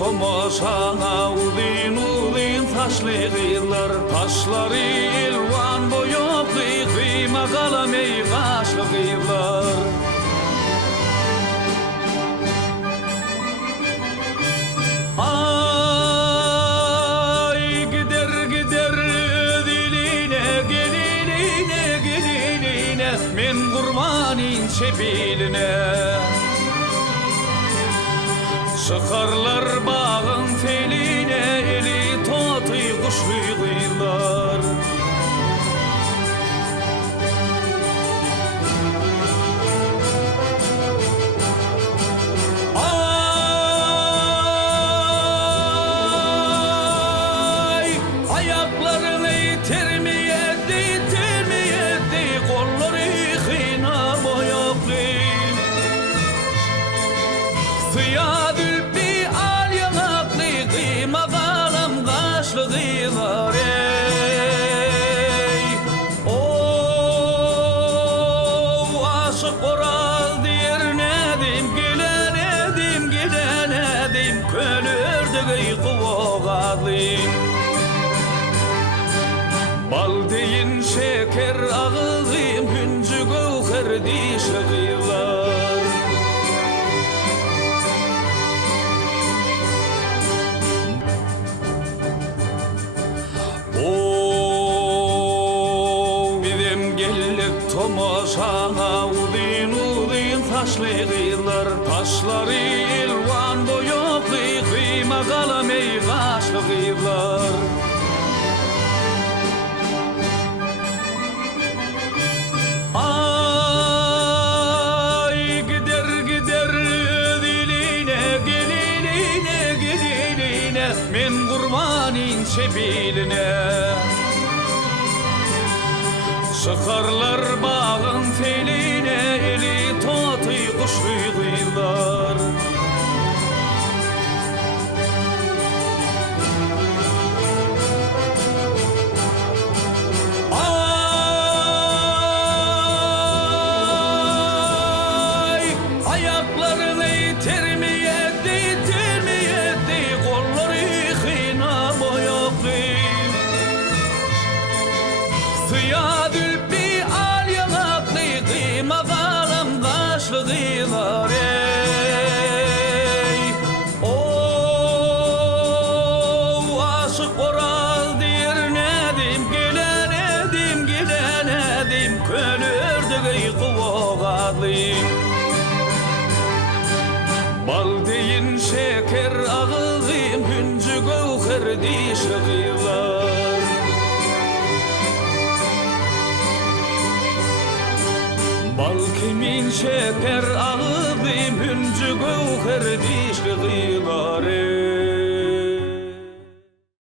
tomoşana ulin ulin taşlı kıyılar, taşları ilvan boyoklu kıyma kalam ey kaşlı kıyılar. Ay gider gider diline geline geline men kurbanin çebiline. Çıkarlar bağın teline eli totu kuşlu kıyılar. Ay ayaklarını termiyedi termiyedi kolları hina boyaklı. Suya dülpi al yanaklı kıyma kalam kaşlı kıyılar ey. Oh aşık oral diyer nedim gelen edim gelen edim kölürdü kıyıvoğadım. Bal deyin şeker ağzım hüncü gövher dişli kıyılar. Bizim gelip tomoşana ulin ulin taşlı kıyılar, taşları ilvan boyoklu kıyma kalam ey kaşlı kıyılar. Ay gider gider diline geline geline men kurbanin çebiline. Çıkarlar bağın teline eli totu kuşlu kıyılar. Ay ayaklarını termiyedi termiyedi kolları hina boyaklı. Suya dülpi al yanaklı kıyma kalam kaşlı kıyılar ey. Oh aşık oral diyer nedim gelen edim gelen edim kölürdü kıyıvoğadım. Bal deyin şeker ağzım hüncü gövher dişli kıyılar. Bal kimin şeker ağzım hüncü gövher dişli kıyılar ey.